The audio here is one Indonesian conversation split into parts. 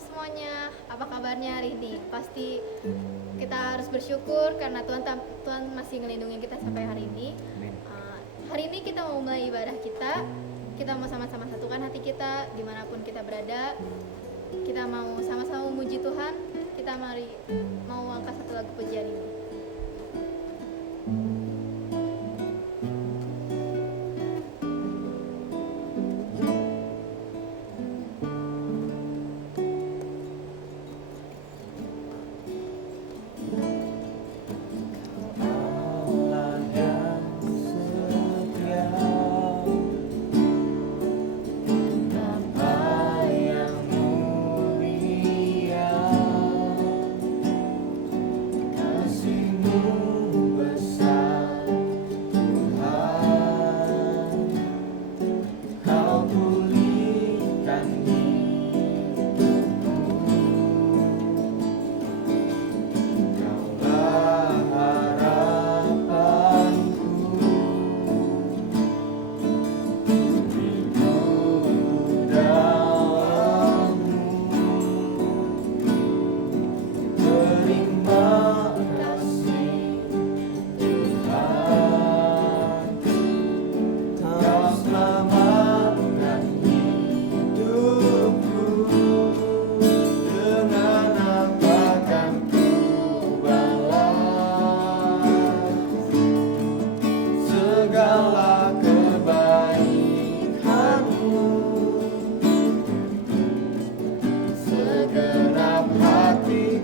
semuanya, apa kabarnya hari ini? Pasti kita harus bersyukur karena Tuhan masih ngelindungin kita sampai hari ini. Hari ini kita mau mulai ibadah kita. Kita mau sama-sama satukan hati kita dimanapun kita berada. Kita mau sama-sama memuji Tuhan. Kita mau angkat satu lagu pujian ini. Segenap hati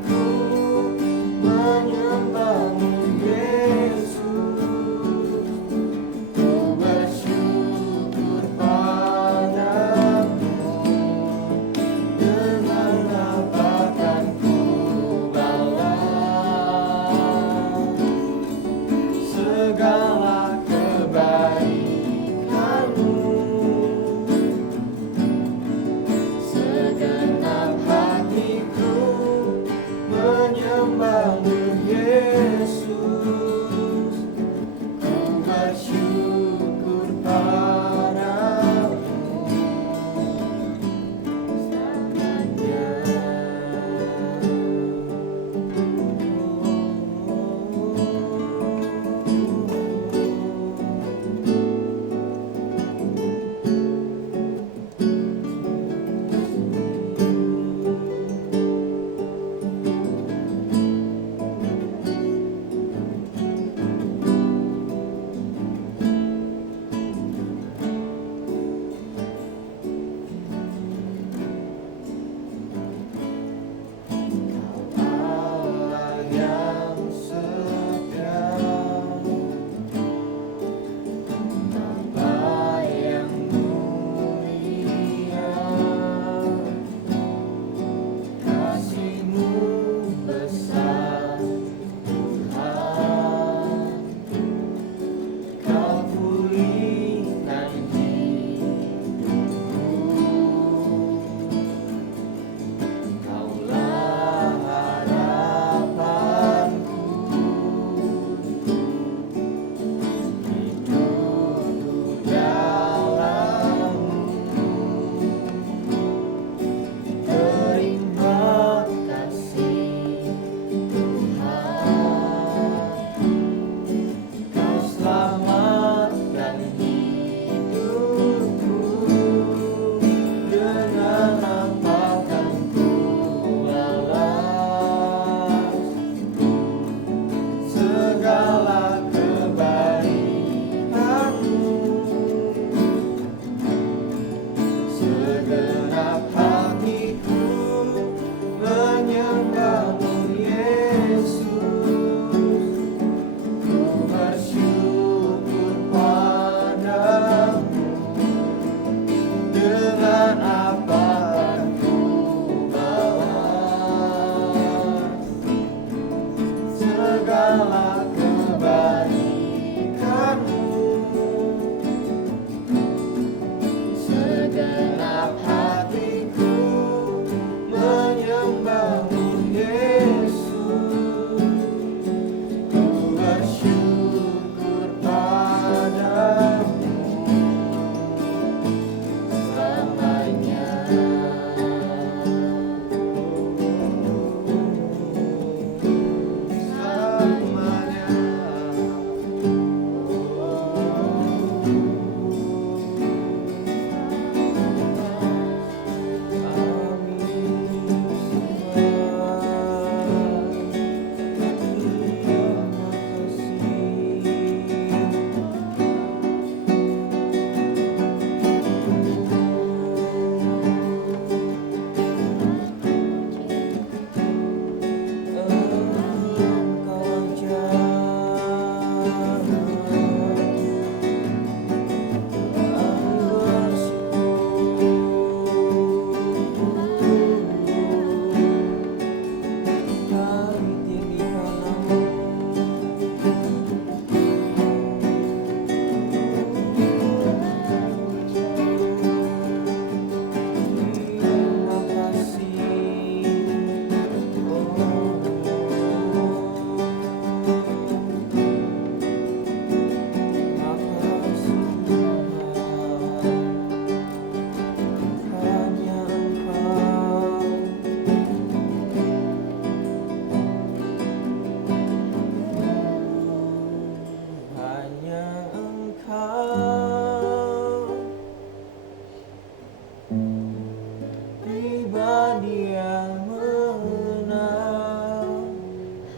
pribadi yang mengenal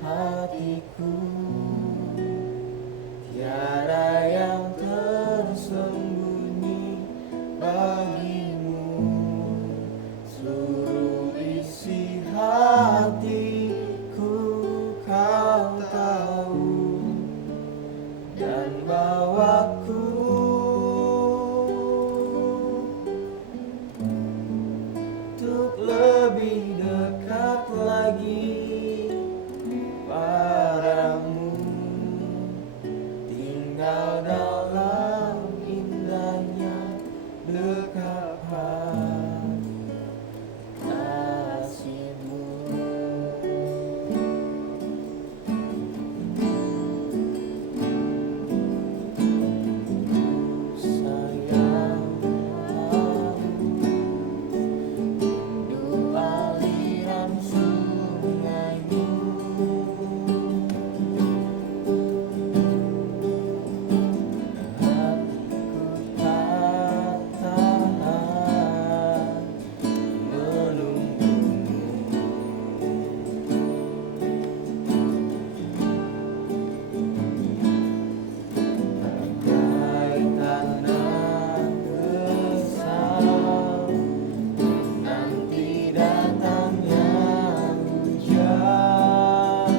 hatiku. Tiada yang tersembunyi bagimu, seluruh isi hatiku kau tahu, dan bawaku untuk lebih dekat lagi padamu, tinggal dalam indahnya dekapan kasihmu. Sayang, rindu aliran sungaimu, hatiku tak tahan menunggumu. Bagai tanda kesal nanti datangnya hujan,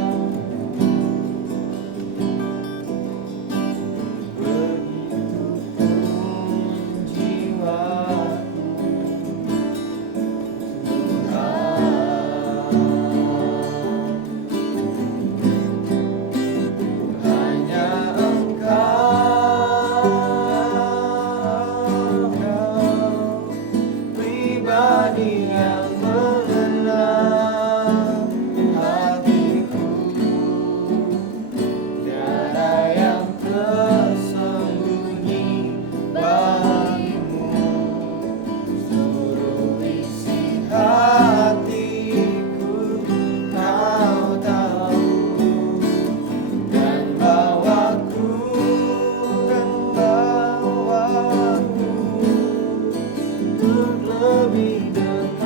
begitu pun jiwaku hanya engkau, pribadi yang mengenal hatiku. Tiada yang tersembunyi bagimu, seluruh isi hatiku kau tahu, dan bawaku untuk lebih dekat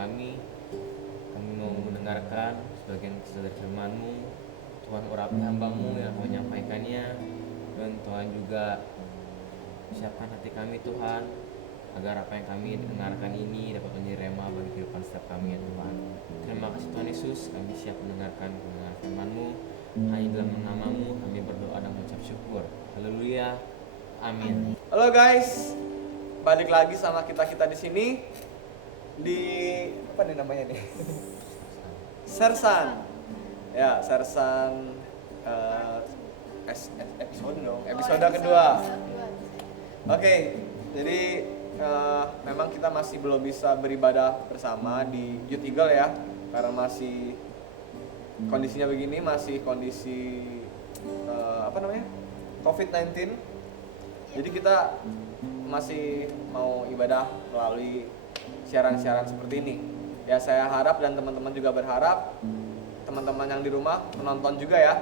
kami mau mendengarkan sebagian kisah dari firman-Mu. Tuhan urapi hamba-Mu yang menyampaikannya, dan Tuhan juga siapkan hati kami Tuhan, agar apa yang kami dengarkan ini dapat menjadi rema bagi kehidupan setiap kami ya Tuhan. Terima kasih Tuhan Yesus, kami siap mendengarkan firman-Mu. Hanya dalam nama-Mu kami berdoa dan mengucap syukur. Haleluya. Amin. Halo guys, balik lagi sama kita di sini di apa nih namanya nih? Sersan. Ya, Sersan episode dong, episode kedua. Oke, jadi memang kita masih belum bisa beribadah bersama di Youth Eagle ya, karena masih kondisinya begini, masih kondisi COVID-19. Jadi kita masih mau ibadah melalui siaran-siaran seperti ini. Ya, saya harap dan teman-teman juga berharap teman-teman yang di rumah menonton juga ya.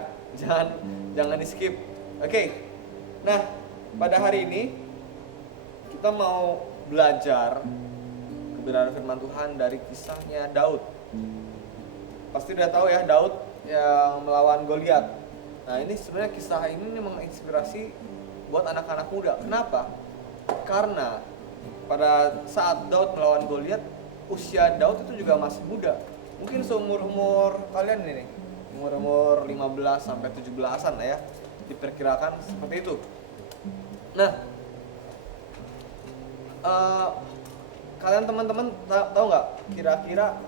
Jangan di skip. Oke. Nah, pada hari ini kita mau belajar kebenaran firman Tuhan dari kisahnya Daud. Pasti udah tahu ya, Daud yang melawan Goliat. Nah, ini sebenarnya kisah ini menginspirasi buat anak-anak muda. Kenapa? Karena pada saat Daud melawan Goliat, usia Daud itu juga masih muda. Mungkin seumur kalian ini nih. Umur 15 sampai 17-an lah ya. Diperkirakan seperti itu. Nah, kalian teman-teman tahu nggak kira-kira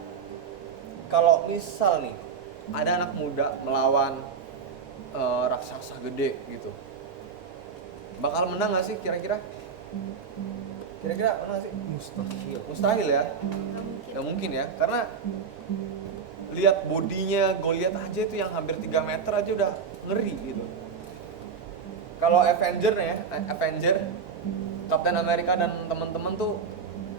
kalau misal nih ada anak muda melawan raksasa gede gitu, bakal menang nggak sih kira-kira? Kira-kira menang sih? Mustahil ya? Nggak mungkin ya, karena lihat bodinya Goliat aja itu yang hampir 3 meter aja udah ngeri gitu. Kalau Avenger Captain America dan teman-teman tuh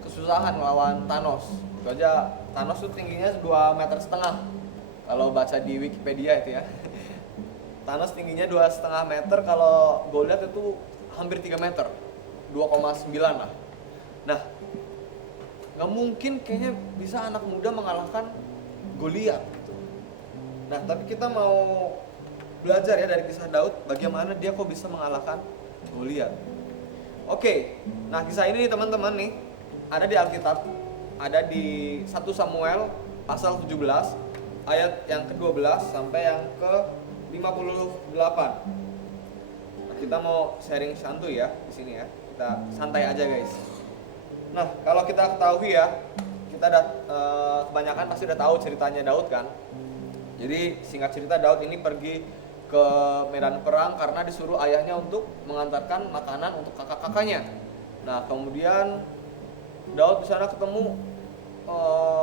kesusahan melawan Thanos. Itu aja Thanos tuh tingginya 2,5 meter. Kalau baca di Wikipedia itu ya. Thanos tingginya 2,5 meter, kalau Goliat itu hampir 3 meter. 2,9 lah. Nah, nggak mungkin kayaknya bisa anak muda mengalahkan Goliat gitu. Nah, tapi kita mau belajar ya dari kisah Daud bagaimana dia kok bisa mengalahkan Goliat. Oke, nah kisah ini nih teman-teman nih ada di Alkitab, ada di 1 Samuel pasal 17 ayat yang ke-12 sampai yang ke-58. Nah, kita mau sharing santuy ya di sini ya. Kita santai aja guys. Nah, kalau kita ketahui ya, kita kebanyakan pasti udah tahu ceritanya Daud kan. Jadi singkat cerita, Daud ini pergi ke medan perang karena disuruh ayahnya untuk mengantarkan makanan untuk kakak-kakaknya. Nah, kemudian Daud di sana ketemu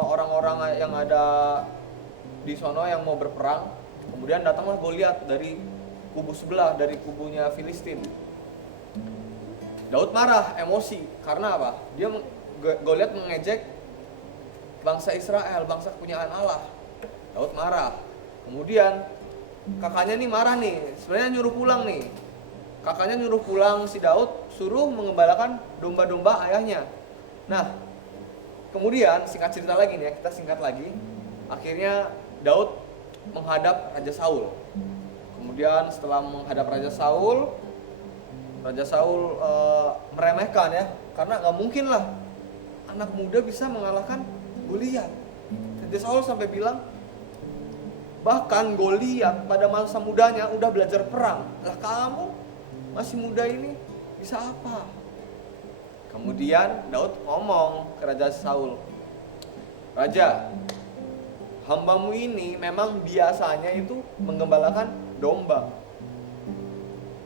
orang-orang yang ada di sono yang mau berperang. Kemudian datanglah Goliat dari kubu sebelah, dari kubunya Filistin. Daud marah, emosi, karena apa? Goliat mengejek bangsa Israel, bangsa kepunyaan Allah. Daud marah. Kemudian kakaknya nih marah nih, sebenarnya nyuruh pulang nih. Kakaknya nyuruh pulang si Daud, suruh mengembalakan domba-domba ayahnya. Nah, kemudian singkat cerita lagi nih ya, kita singkat lagi. Akhirnya Daud menghadap Raja Saul. Kemudian setelah menghadap Raja Saul meremehkan ya, karena nggak mungkin lah anak muda bisa mengalahkan Goliat. Raja Saul sampai bilang, bahkan Goliat pada masa mudanya udah belajar perang. Lah kamu masih muda ini bisa apa? Kemudian Daud ngomong ke Raja Saul, Raja, hambamu ini memang biasanya itu menggembalakan domba.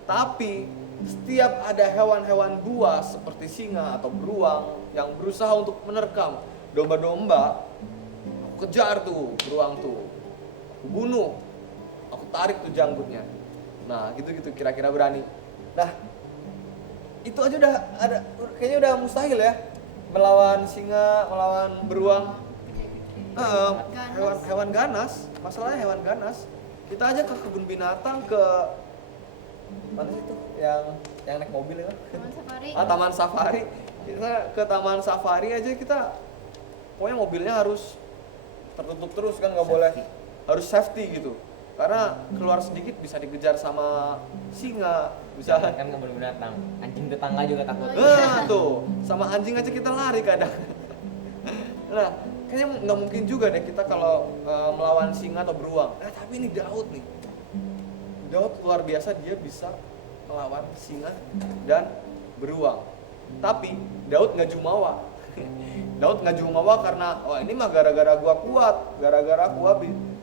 Tapi setiap ada hewan-hewan buas seperti singa atau beruang yang berusaha untuk menerkam domba-domba, aku kejar tuh beruang tuh. Aku bunuh, aku tarik tuh janggutnya. Nah, gitu-gitu kira-kira berani. Nah, itu aja udah ada, kayaknya udah mustahil ya melawan singa, melawan beruang. Hewan ganas, masalahnya hewan ganas. Kita aja ke kebun binatang, ke mana sih tuh yang naik mobil itu? Taman safari. Taman safari. Kita ke taman safari aja kita pokoknya mobilnya harus tertutup terus kan, nggak boleh, harus safety gitu. Karena keluar sedikit bisa dikejar sama singa, bisa kan nggak boleh binatang, anjing tetangga juga takut. nah tuh sama anjing aja kita lari kadang. Nah kayaknya nggak mungkin juga deh kita kalau melawan singa atau beruang. Nah tapi ini Daud nih, Daud luar biasa, dia bisa melawan singa dan beruang. Tapi Daud nggak jumawa. Daud nggak jumawa karena oh ini mah gara-gara gua kuat, gara-gara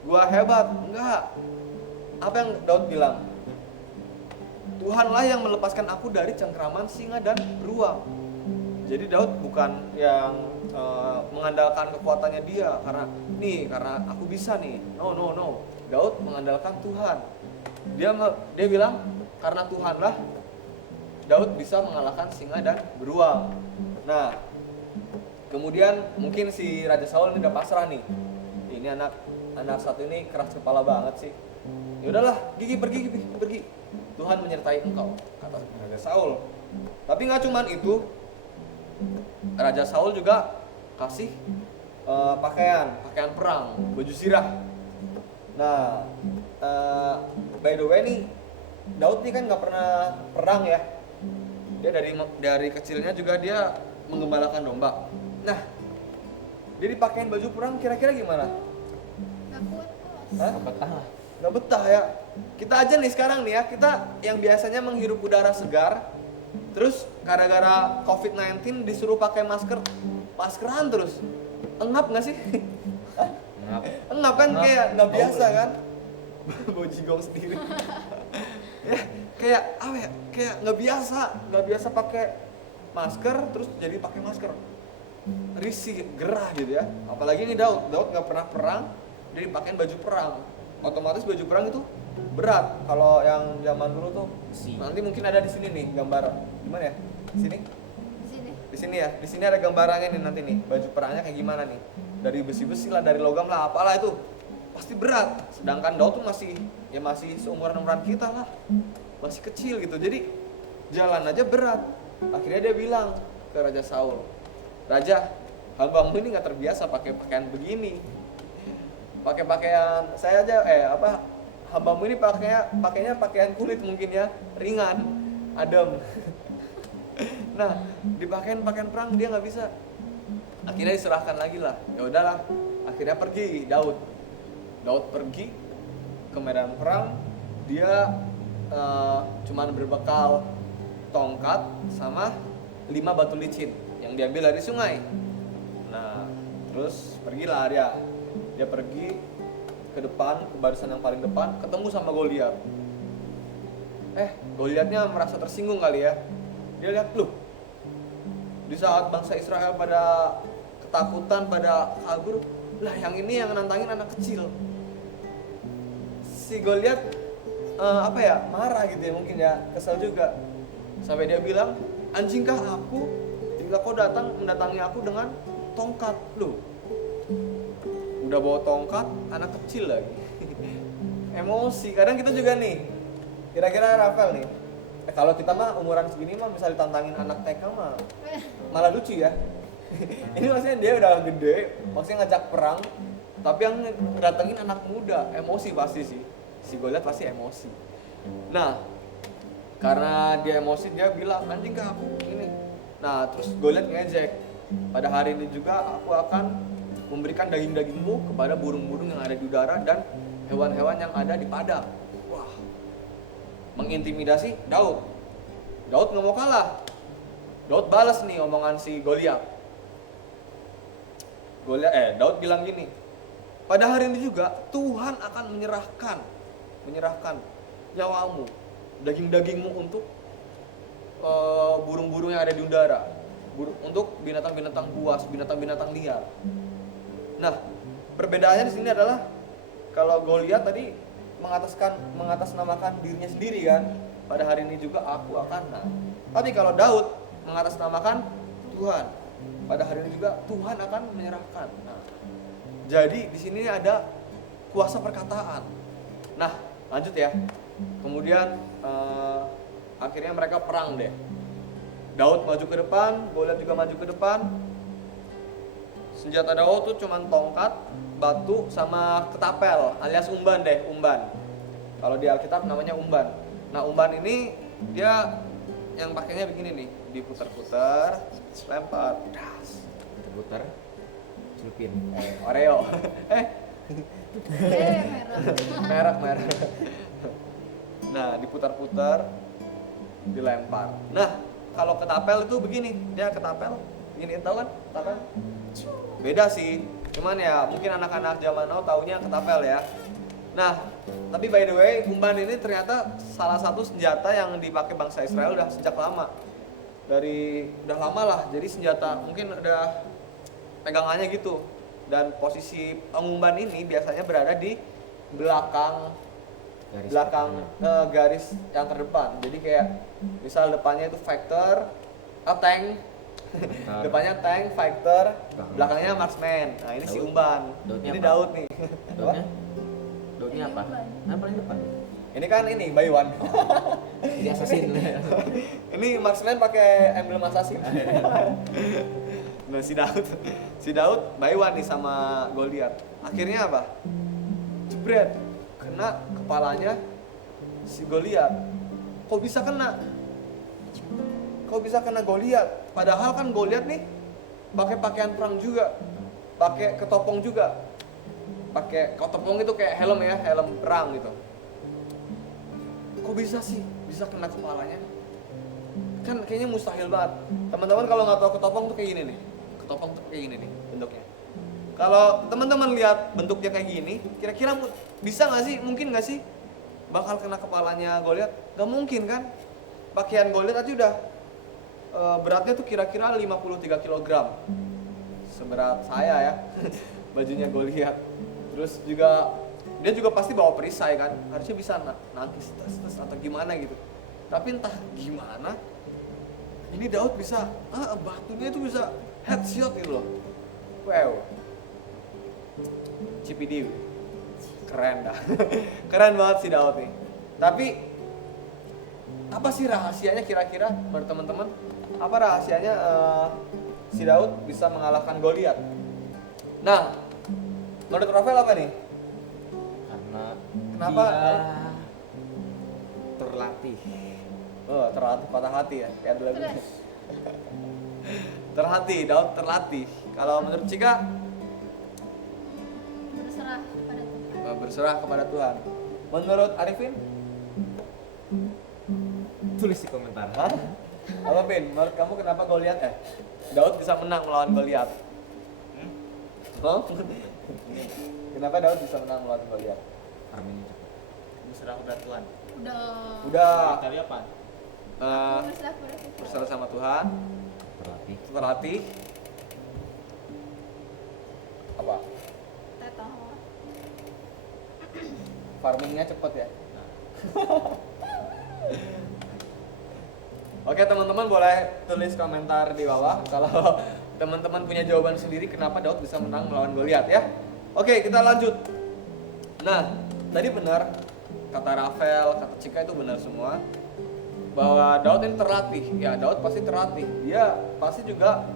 gua hebat. Enggak. Apa yang Daud bilang? Tuhanlah yang melepaskan aku dari cengkraman singa dan beruang. Jadi Daud bukan yang mengandalkan kekuatannya dia karena aku bisa nih. No. Daud mengandalkan Tuhan. Dia bilang karena Tuhanlah Daud bisa mengalahkan singa dan beruang. Nah, kemudian mungkin si Raja Saul ini udah pasrah nih. Ini anak satu ini keras kepala banget sih. Ya udahlah, pergi. Tuhan menyertai engkau, kata Raja Saul. Tapi nggak cuman itu, Raja Saul juga kasih pakaian perang, baju zirah. Nah, by the way nih, Daud nih kan nggak pernah perang ya. Dia dari kecilnya juga dia menggembalakan domba. Nah, dia dipakein baju perang kira-kira gimana? Nggak kuat kok. Hah? Betah lah. Nggak betah ya. Kita aja nih sekarang nih ya, kita yang biasanya menghirup udara segar, terus gara-gara COVID-19 disuruh pakai maskeran terus. Engap nggak sih? Engap kan, kayak nggak biasa kan? Bau jigong sendiri. Ya, kayak apa ya? Kayak nggak biasa pakai masker terus jadi pakai masker. Risih, gerah gitu ya. Apalagi ini Daud nggak pernah perang, dia dipakein baju perang. Otomatis baju perang itu berat. Kalau yang zaman dulu tuh, nanti mungkin ada di sini nih gambar. Gimana ya? Di sini? Di sini ya. Di sini ada gambarannya nih nanti nih. Baju perangnya kayak gimana nih? Dari besi-besi lah, dari logam lah, apalah itu. Pasti berat. Sedangkan Daud tuh masih seumuran kita lah. Masih kecil gitu. Jadi jalan aja berat. Akhirnya dia bilang ke Raja Saul, "Raja, hambamu ini nggak terbiasa pakai pakaian begini. Pakai pakaian saya aja hambamu ini pakainya pakaian kulit mungkin ya, ringan, adem." Nah, dipakein pakaian perang dia nggak bisa. Akhirnya diserahkan lagi lah. Ya udahlah, akhirnya pergi Daud pergi ke medan perang. Dia cuman berbekal tongkat sama 5 batu licin yang diambil dari sungai. Nah, terus pergilah dia pergi ke depan, ke barisan yang paling depan, ketemu sama Goliat. Goliatnya merasa tersinggung kali ya. Dia lihat, loh, di saat bangsa Israel pada ketakutan, pada kabur, lah yang ini yang nantangin anak kecil. Si Goliat marah gitu ya, mungkin ya, kesal juga. Sampai dia bilang, "Anjingkah aku jika kau mendatangi aku dengan tongkat?" Loh, udah bawa tongkat, anak kecil lagi. Emosi. Kadang kita juga nih, kira-kira Rafael nih, kalau kita mah umuran segini mah bisa ditantangin anak TK mah malah lucu ya. Ini maksudnya dia udah gede, maksudnya ngajak perang, tapi yang datengin anak muda, emosi pasti sih. Si Goliat pasti emosi. Nah, karena dia emosi, dia bilang, "Anjingkah aku ini?" Nah, terus Goliat ngejek, "Pada hari ini juga aku akan memberikan daging-dagingmu kepada burung-burung yang ada di udara dan hewan-hewan yang ada di padang." Wah, mengintimidasi Daud nggak mau kalah. Daud balas nih omongan si Goliat. Daud bilang gini, "Pada hari ini juga Tuhan akan menyerahkan nyawamu, daging-dagingmu untuk burung-burung yang ada di udara, untuk binatang-binatang buas, binatang-binatang liar." Nah, perbedaannya di sini adalah kalau Goliat tadi mengatasnamakan dirinya sendiri kan, pada hari ini juga aku akan. Nah, tapi kalau Daud mengatasnamakan Tuhan, pada hari ini juga Tuhan akan menyerahkan. Nah, jadi di sini ada kuasa perkataan. Nah, lanjut ya. Kemudian akhirnya mereka perang deh. Daud maju ke depan, Goliat juga maju ke depan. Senjata Daud tuh cuman tongkat, batu, sama ketapel alias umban deh, umban. Kalau di Alkitab namanya umban. Nah umban ini dia yang pakainya begini nih, diputar-putar, lempar, das. Putar celupin. Oreo. Merah. merek. Nah diputar-putar, dilempar. Nah kalau ketapel itu begini, dia ketapel, gini tahu kan? Ketapel? Beda sih, cuman ya mungkin anak-anak zaman now taunya ketapel ya. Nah, tapi by the way, umban ini ternyata salah satu senjata yang dipakai bangsa Israel udah sejak lama. Udah lama lah, jadi senjata mungkin udah pegangannya gitu. Dan posisi umban ini biasanya berada di belakang garis yang terdepan. Jadi kayak misal depannya itu fighter, tank, depannya tank, fighter, belakangnya marksman. Nah ini si umban, ini Daud nih. Daudnya apa? Nah paling depan. Ini kan Baywan. Di assassin. Ini marksman pakai emblem assassin. Nah si Daud Baywan nih sama Goliat. Akhirnya apa? Jebret, kena kepalanya si Goliat. Kok bisa kena Goliat? Padahal kan Goliat nih pakai pakaian perang juga, pakai ketopong juga. Pakai ketopong itu kayak helm ya, helm perang gitu. Kok bisa sih kena kepalanya? Kan kayaknya mustahil banget. Teman-teman kalau nggak tahu ketopong tuh kayak gini nih. Ketopong tuh kayak gini nih bentuknya. Kalau teman-teman lihat bentuknya kayak gini, kira-kira bisa nggak sih? Mungkin nggak sih bakal kena kepalanya Goliat? Gak mungkin kan? Pakaian Goliat aja udah beratnya tuh kira-kira 53 kg. Seberat saya ya. Bajunya Goliat. Terus dia juga pasti bawa perisai kan, harusnya bisa nangkis tes atau gimana gitu. Tapi entah gimana, ini Daud bisa, batunya itu bisa headshot gitu loh. Wow, CPD, keren dah, keren banget si Daud nih. Tapi apa sih rahasianya kira-kira menurut teman-teman? Apa rahasianya si Daud bisa mengalahkan Goliat? Nah, menurut Rafael apa nih? Kenapa? Dia terlatih. Terlatih patah hati ya, kayak dulu. Daud terlatih. Kalau menurut Cika? Berserah kepada Tuhan. Menurut Arifin? Tulis di komentar. Hah? Apa Bin? Menurut kamu kenapa Goliat Daud bisa menang melawan Goliat? Kenapa Daud bisa menang melawan Goliat? Armin cepet. Berserah kepada Tuhan. Udah. Tadi apa? Berserah sama Tuhan. Terlatih. Apa? Farmingnya cepet ya. Oke teman-teman boleh tulis komentar di bawah kalau teman-teman punya jawaban sendiri kenapa Daud bisa menang melawan Goliat ya. Oke kita lanjut. Nah tadi benar kata Rafael, kata Cika itu benar semua bahwa Daud ini terlatih. Ya Daud pasti terlatih. Dia pasti juga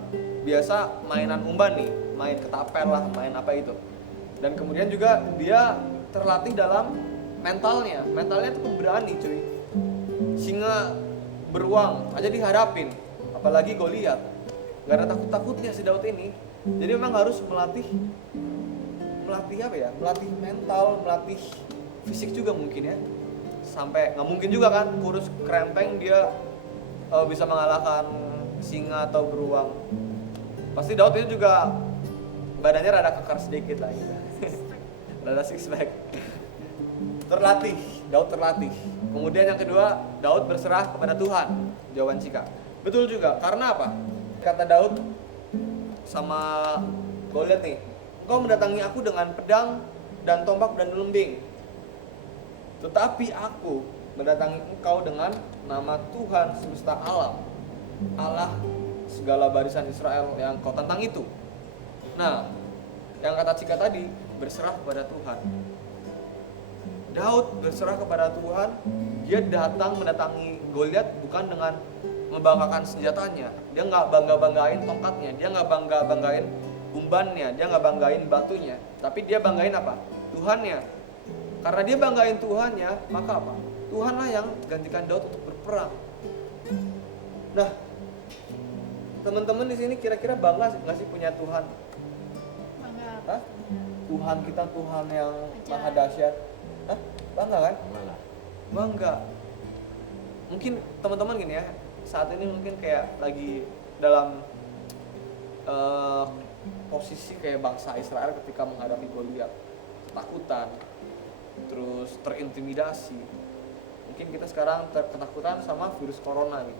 biasa mainan umban nih, main ketapel lah, main apa itu. Dan kemudian juga dia terlatih dalam mentalnya. Mentalnya itu pemberani cuy. Singa beruang aja dihadapin, apalagi Goliat. Gak ada takut-takutnya si Daud ini. Jadi memang harus melatih apa ya? Melatih mental, melatih fisik juga mungkin ya. Sampai nggak mungkin juga kan kurus kerempeng dia bisa mengalahkan singa atau beruang. Pasti Daud itu juga badannya rada kekar sedikit lah gitu. Rada six pack. Daud terlatih. Kemudian yang kedua, Daud berserah kepada Tuhan. Jawaban Cika. Betul juga, karena apa? Kata Daud sama Goliat nih, engkau mendatangi aku dengan pedang dan tombak dan lembing. Tetapi aku mendatangi engkau dengan nama Tuhan semesta alam, Allah segala barisan Israel yang kau tantang itu. Nah, yang kata Cika tadi, berserah kepada Tuhan. Daud berserah kepada Tuhan. Dia datang mendatangi Goliat bukan dengan membanggakan senjatanya. Dia nggak banggain tongkatnya. Dia nggak banggain umbannya, dia nggak banggain batunya, tapi dia banggain apa? Tuhannya. Karena dia banggain Tuhannya, maka apa? Tuhanlah yang gantikan Daud untuk berperang. Nah, teman-teman di sini kira-kira bangga nggak sih punya Tuhan? Bangga. Hah? Tuhan kita Tuhan yang Ajaib. maha dahsyat. Hah? Bangga kan? Malah. Bangga. Mungkin teman-teman gini ya, saat ini mungkin kayak lagi dalam posisi kayak bangsa Israel ketika menghadapi Goliat, ketakutan, terus terintimidasi. Mungkin kita sekarang ketakutan sama virus corona nih.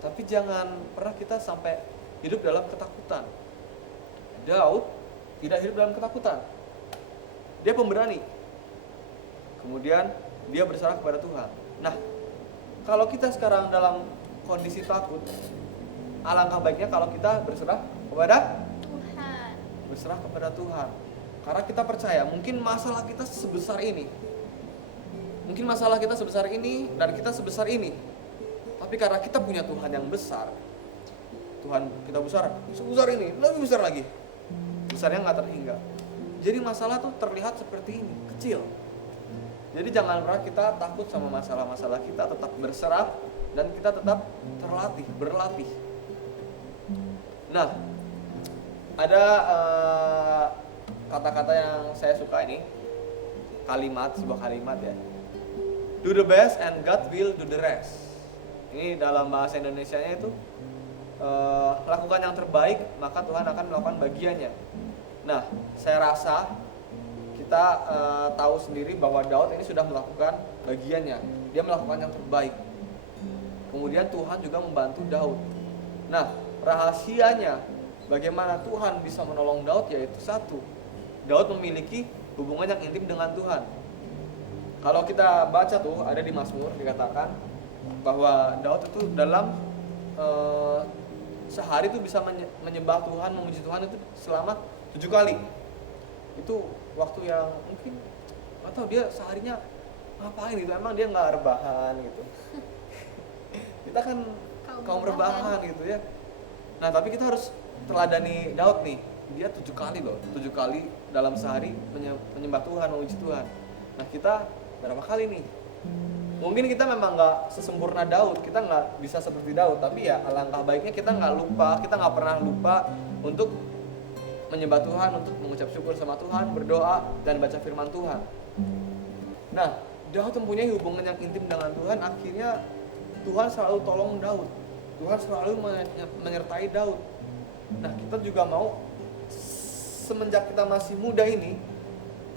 Tapi jangan pernah kita sampai hidup dalam ketakutan. Daud tidak hidup dalam ketakutan. Dia pemberani. Kemudian dia berserah kepada Tuhan. Nah, kalau kita sekarang dalam kondisi takut, alangkah baiknya kalau kita berserah kepada Tuhan. berserah kepada Tuhan. Karena kita percaya mungkin masalah kita sebesar ini. Mungkin masalah kita sebesar ini dan kita sebesar ini. Tapi karena kita punya Tuhan yang besar, Tuhan kita besar, sebesar ini, lebih besar lagi. Besarnya nggak terhingga. Jadi masalah tuh terlihat seperti ini, kecil. Jadi jangan pernah kita takut sama masalah-masalah kita, tetap berserah dan kita tetap berlatih. Nah, ada kata-kata yang saya suka ini, sebuah kalimat ya. Do the best and God will do the rest. Ini dalam bahasa Indonesianya itu lakukan yang terbaik maka Tuhan akan melakukan bagiannya. Nah, saya rasa kita tahu sendiri bahwa Daud ini sudah melakukan bagiannya. Dia melakukan yang terbaik. Kemudian Tuhan juga membantu Daud. Nah, rahasianya bagaimana Tuhan bisa menolong Daud yaitu satu, Daud memiliki hubungan yang intim dengan Tuhan. Kalau kita baca tuh ada di Mazmur dikatakan bahwa Daud itu dalam sehari itu bisa menyembah Tuhan, memuji Tuhan itu selama 7 kali. Itu waktu yang mungkin atau dia seharinya ngapain gitu, emang dia nggak rebahan gitu. Kita kan kaum rebahan gitu ya. Nah tapi kita harus teladani Daud nih, dia 7 kali loh, 7 kali dalam sehari menyembah Tuhan, memuji Tuhan. Nah kita berapa kali nih? Mungkin kita memang nggak sesempurna Daud, kita nggak bisa seperti Daud, tapi ya alangkah baiknya kita nggak pernah lupa untuk menyembah Tuhan, untuk mengucap syukur sama Tuhan, berdoa dan baca firman Tuhan. Nah, Daud mempunyai hubungan yang intim dengan Tuhan, akhirnya Tuhan selalu tolong Daud, Tuhan selalu menyertai Daud. Nah, kita juga mau semenjak kita masih muda ini,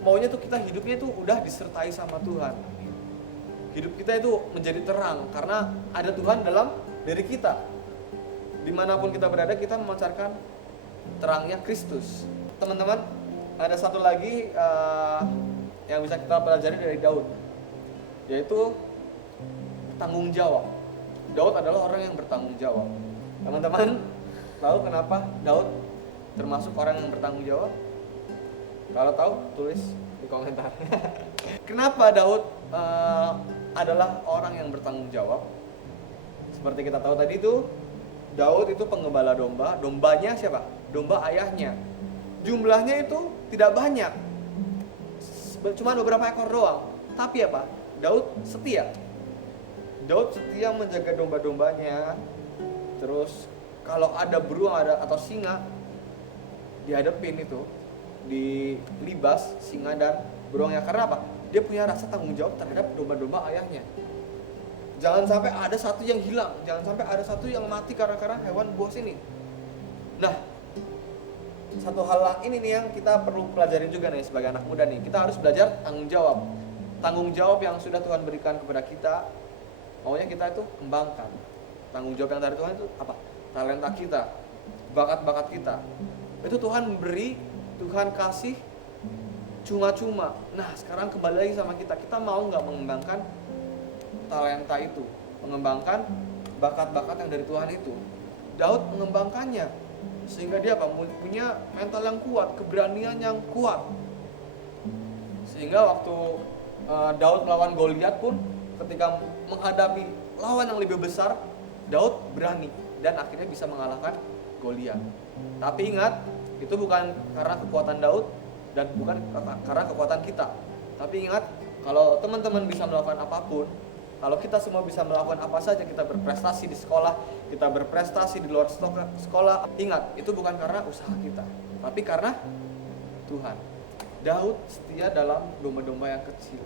maunya tuh kita hidupnya tuh udah disertai sama Tuhan. Hidup kita itu menjadi terang karena ada Tuhan dalam diri kita. Dimanapun kita berada, kita memancarkan terangnya Kristus. Teman-teman, ada satu lagi yang bisa kita pelajari dari Daud, yaitu tanggung jawab. Daud adalah orang yang bertanggung jawab. Teman-teman tahu kenapa Daud termasuk orang yang bertanggung jawab? Kalau tahu, tulis di komentar. Kenapa Daud adalah orang yang bertanggung jawab? Seperti kita tahu tadi itu, Daud itu penggembala domba. Dombanya siapa? Domba ayahnya. Jumlahnya itu tidak banyak, cuma beberapa ekor doang. Tapi apa? Daud setia. Daud setia menjaga domba-dombanya. Terus kalau ada beruang atau singa dihadapin itu, dilibas singa dan beruangnya. Karena apa? Dia punya rasa tanggung jawab terhadap domba-domba ayahnya. Jangan sampai ada satu yang hilang, jangan sampai ada satu yang mati karena hewan buas ini. Nah, satu hal ini nih yang kita perlu pelajarin juga nih sebagai anak muda nih. Kita harus belajar tanggung jawab. Tanggung jawab yang sudah Tuhan berikan kepada kita, maunya kita itu kembangkan. Tanggung jawab yang dari Tuhan itu apa? Talenta kita, bakat-bakat kita. Itu Tuhan beri, Tuhan kasih cuma-cuma. Nah sekarang kembali lagi sama kita mau nggak mengembangkan talenta itu, mengembangkan bakat-bakat yang dari Tuhan itu. Daud mengembangkannya sehingga dia apa? Punya mental yang kuat, keberanian yang kuat. Sehingga waktu Daud melawan Goliat pun, ketika menghadapi lawan yang lebih besar, Daud berani dan akhirnya bisa mengalahkan Goliat. Tapi ingat, itu bukan karena kekuatan Daud dan bukan karena kekuatan kita. Tapi ingat, kalau teman-teman bisa melakukan apapun, kalau kita semua bisa melakukan apa saja, kita berprestasi di sekolah, kita berprestasi di luar sekolah, ingat, itu bukan karena usaha kita, tapi karena Tuhan. Daud setia dalam domba-domba yang kecil.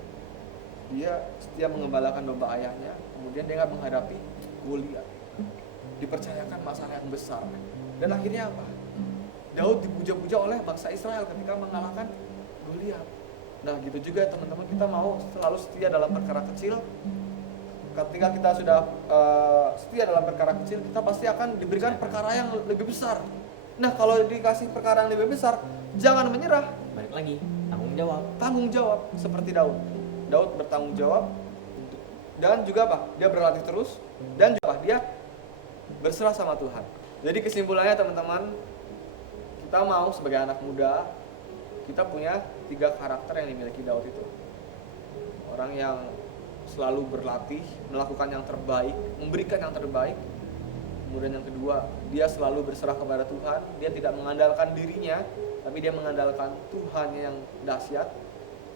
Dia setia mengembalakan domba ayahnya, kemudian dia menghadapi Goliat. Dipercayakan masalah yang besar. Dan akhirnya apa? Daud dipuja-puja oleh bangsa Israel ketika mengalahkan Goliat. Nah, gitu juga teman-teman, kita mau selalu setia dalam perkara kecil. Ketika kita sudah setia dalam perkara kecil, kita pasti akan diberikan perkara yang lebih besar. Nah, kalau dikasih perkara yang lebih besar, jangan menyerah. Balik lagi, tanggung jawab. Tanggung jawab seperti Daud. Daud bertanggung jawab dan juga apa? Dia berlatih terus dan juga dia berserah sama Tuhan. Jadi kesimpulannya teman-teman, kita mau sebagai anak muda, kita punya 3 karakter yang dimiliki Daud itu. Orang yang selalu berlatih, melakukan yang terbaik, memberikan yang terbaik. Kemudian yang kedua, dia selalu berserah kepada Tuhan. Dia tidak mengandalkan dirinya, tapi dia mengandalkan Tuhan yang dahsyat.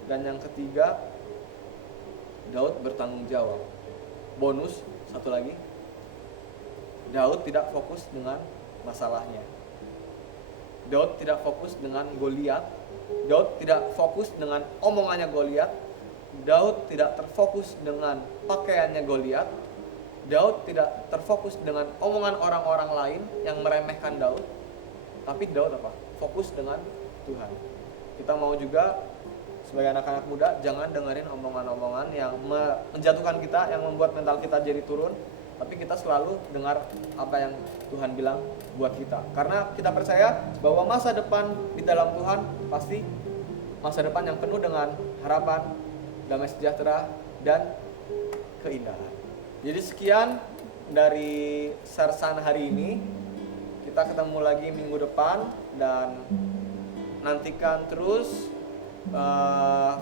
Dan yang ketiga, Daud bertanggung jawab. Bonus satu lagi, Daud tidak fokus dengan masalahnya. Daud tidak fokus dengan Goliat. Daud tidak fokus dengan omongannya Goliat. Daud tidak terfokus dengan pakaiannya Goliat. Daud tidak terfokus dengan omongan orang-orang lain yang meremehkan Daud. Tapi Daud apa? Fokus dengan Tuhan. Kita mau juga sebagai anak-anak muda, jangan dengerin omongan-omongan yang menjatuhkan kita, yang membuat mental kita jadi turun. Tapi kita selalu dengar apa yang Tuhan bilang buat kita. Karena kita percaya bahwa masa depan di dalam Tuhan pasti masa depan yang penuh dengan harapan, damai sejahtera, dan keindahan. Jadi sekian dari Sersan hari ini. Kita ketemu lagi minggu depan dan nantikan terus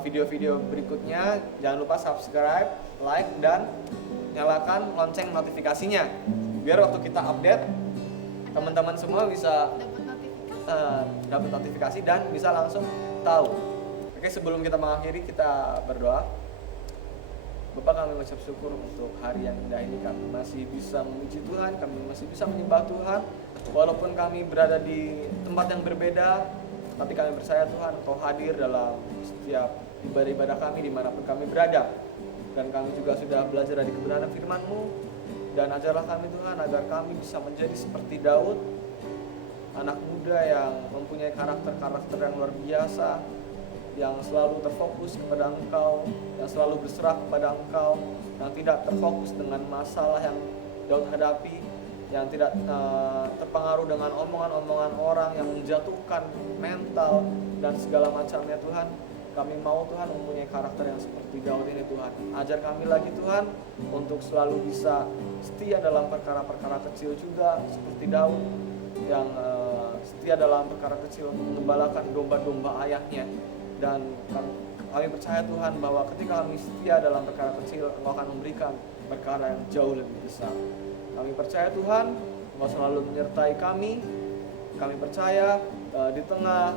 video-video berikutnya. Jangan lupa subscribe, like, dan nyalakan lonceng notifikasinya. Biar waktu kita update, teman-teman semua bisa dapat notifikasi dan bisa langsung tahu. Oke, sebelum kita mengakhiri, kita berdoa. Bapak, kami mengucap syukur untuk hari yang indah ini. Kami masih bisa memuji Tuhan, kami masih bisa menyembah Tuhan. Walaupun kami berada di tempat yang berbeda, tapi kami percaya Tuhan, Engkau hadir dalam setiap ibadah-ibadah kami dimanapun kami berada. Dan kami juga sudah belajar dari kebenaran firman-Mu. Dan ajarlah kami Tuhan, agar kami bisa menjadi seperti Daud, anak muda yang mempunyai karakter-karakter yang luar biasa, yang selalu terfokus kepada Engkau, yang selalu berserah kepada Engkau, yang tidak terfokus dengan masalah yang Daud hadapi, yang tidak terpengaruh dengan omongan-omongan orang yang menjatuhkan mental dan segala macamnya. Tuhan, kami mau Tuhan mempunyai karakter yang seperti Daud ini. Tuhan, ajar kami lagi Tuhan untuk selalu bisa setia dalam perkara-perkara kecil juga seperti Daud yang setia dalam perkara kecil untuk mengembalakan domba-domba ayahnya. Dan kami percaya Tuhan bahwa ketika kami setia dalam perkara kecil, Engkau akan memberikan perkara yang jauh lebih besar. Kami percaya Tuhan, Engkau selalu menyertai kami. Kami percaya di tengah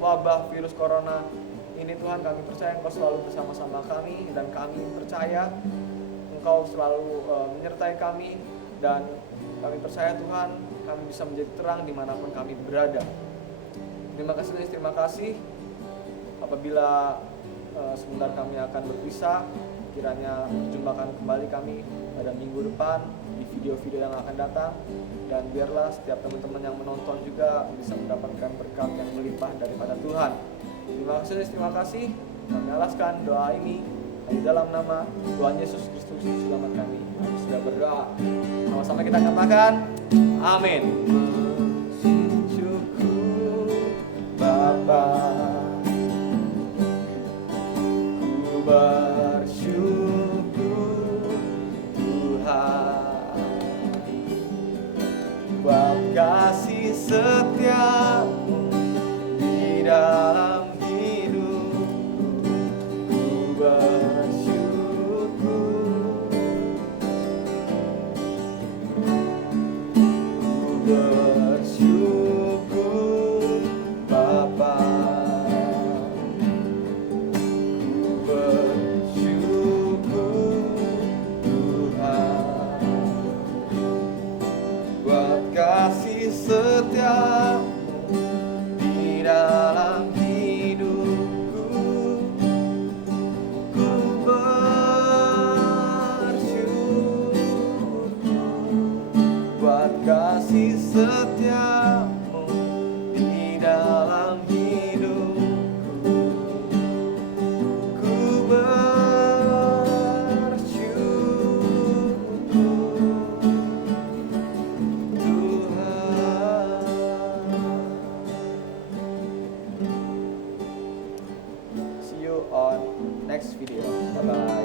wabah virus corona ini Tuhan, kami percaya Engkau selalu bersama-sama kami. Dan kami percaya Engkau selalu menyertai kami. Dan kami percaya Tuhan, kami bisa menjadi terang dimanapun kami berada. Terima kasih. Apabila sebentar kami akan berpisah, kiranya perjumpakan kembali kami pada minggu depan di video-video yang akan datang. Dan biarlah setiap teman-teman yang menonton juga bisa mendapatkan berkat yang melimpah daripada Tuhan. Terima kasih. Kami alaskan doa ini di dalam nama Tuhan Yesus Kristus selamat kami. Kami sudah berdoa. Sama-sama kita katakan amin. Syukur Bapa, ku bersyukur Tuhan buat kasih setiamu di dalam hidupku. Ku bersyukur, ku setiamu di dalam hidupku. Ku bersyukur buat kasih setiamu di dalam hidupku. Ku bersyukur Tuhan. See you on next video. Bye bye.